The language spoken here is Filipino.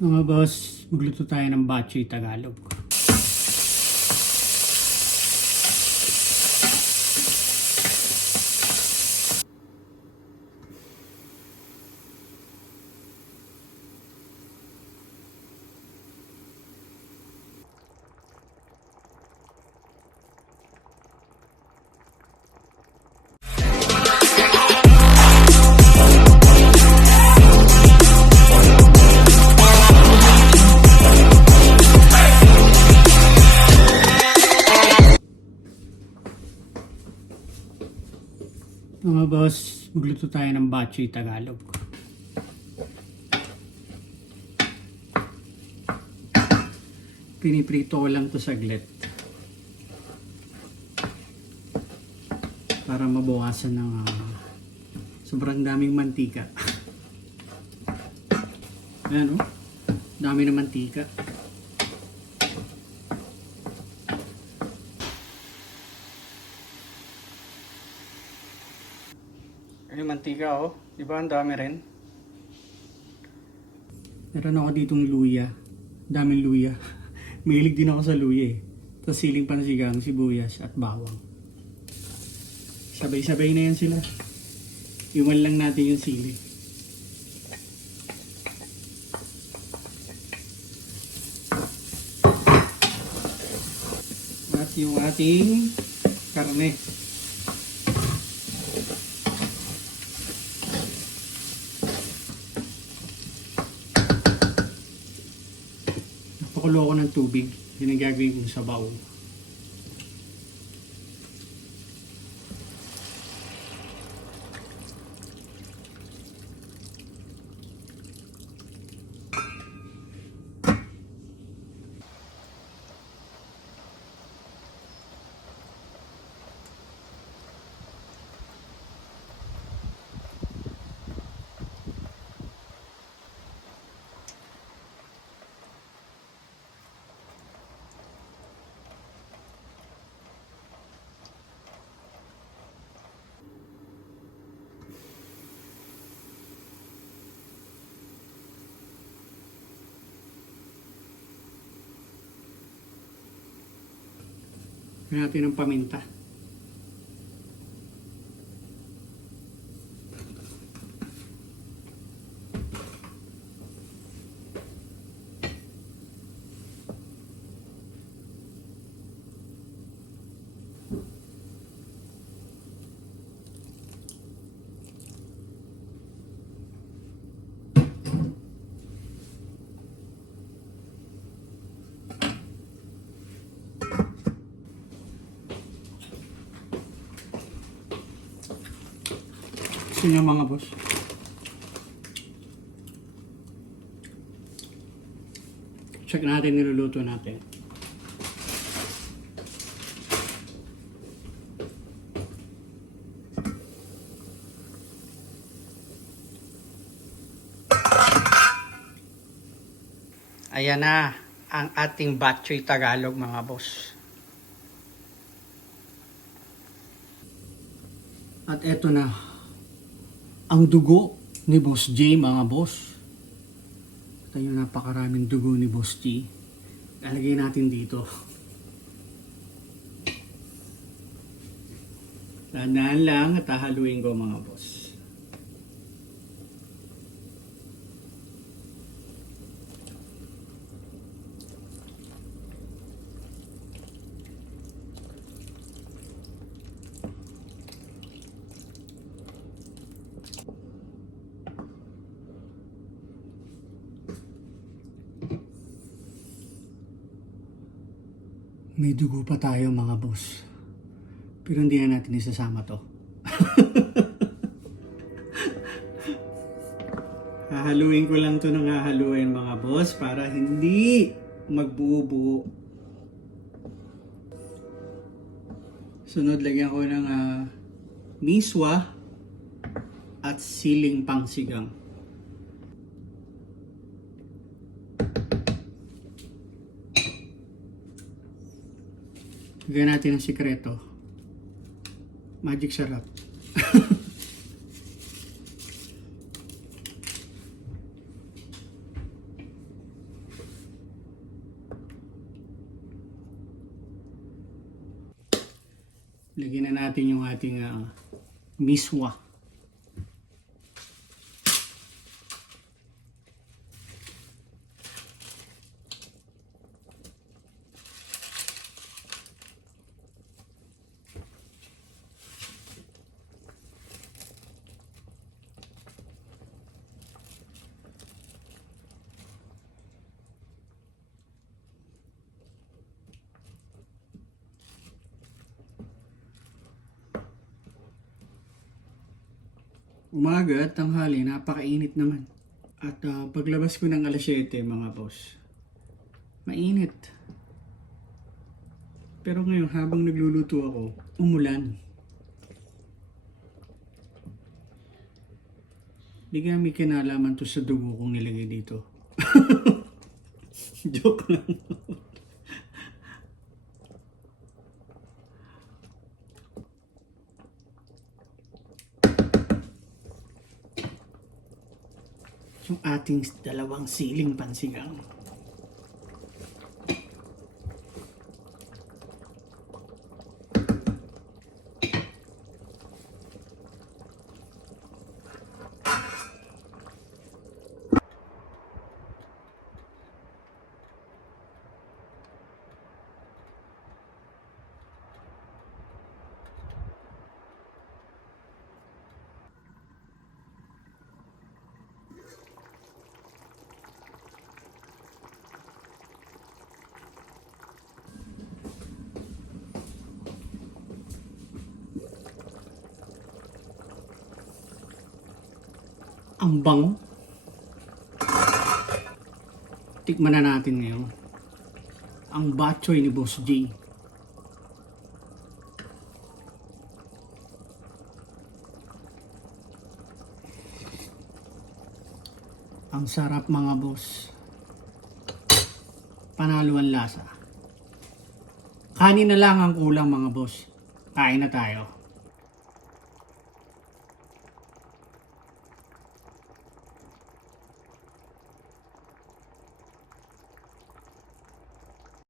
Mga boss, magluto tayo ng Batchoy Tagalog. Boss, magluto tayo ng Batchoy Tagalog. Piniprito ko lang to saglit. Para mabawasan ng ah, sobrang daming mantika. Ayan o. Dami ng mantika. Mantika oh. Di ba? Ang dami rin. Meron ako ditong luya. Daming luya. Mahilig din ako sa luya eh. Tapos siling pansigang, sibuyas at bawang. Sabay-sabay na yan sila. Iwan lang natin yung sili. At yung ating karne. Napakulo ako ng tubig. Yun ang gagawin kong sabaw. Lagyan natin ng paminta. Gusto niyo mga boss? Check natin niluluto natin. Ayan na ang ating batchoy Tagalog mga boss. At eto na ang dugo ni Boss J mga boss. Ito yung napakaraming dugo ni Boss G. Lalagay natin dito. Tandaan lang at hahaluin ko mga boss. May dugo pa tayo mga boss. Pero hindi na natin isasama to. Hahaluin ko lang to ng hahaluin mga boss para hindi magbuo-buo. Sunod lagyan ko ng ah, miswa at siling pangsigang. Gagawin natin ang sikreto. Magic sarap. Lagyan na natin yung ating uh, miswa. Umaga at tanghali, napakainit naman. At ah, paglabas ko ng alas 7, mga boss, mainit. Pero ngayon, habang nagluluto ako, umulan. Di may kinalaman to sa dugo kong nilagay dito. Joke lang. Yung ating dalawang siling pansigang. Ang. Tikman na natin ngayon. Ang batchoy ni Boss J. Ang sarap mga boss. Panalo ang lasa. Kanin na lang ang kulang mga boss. Kain na tayo.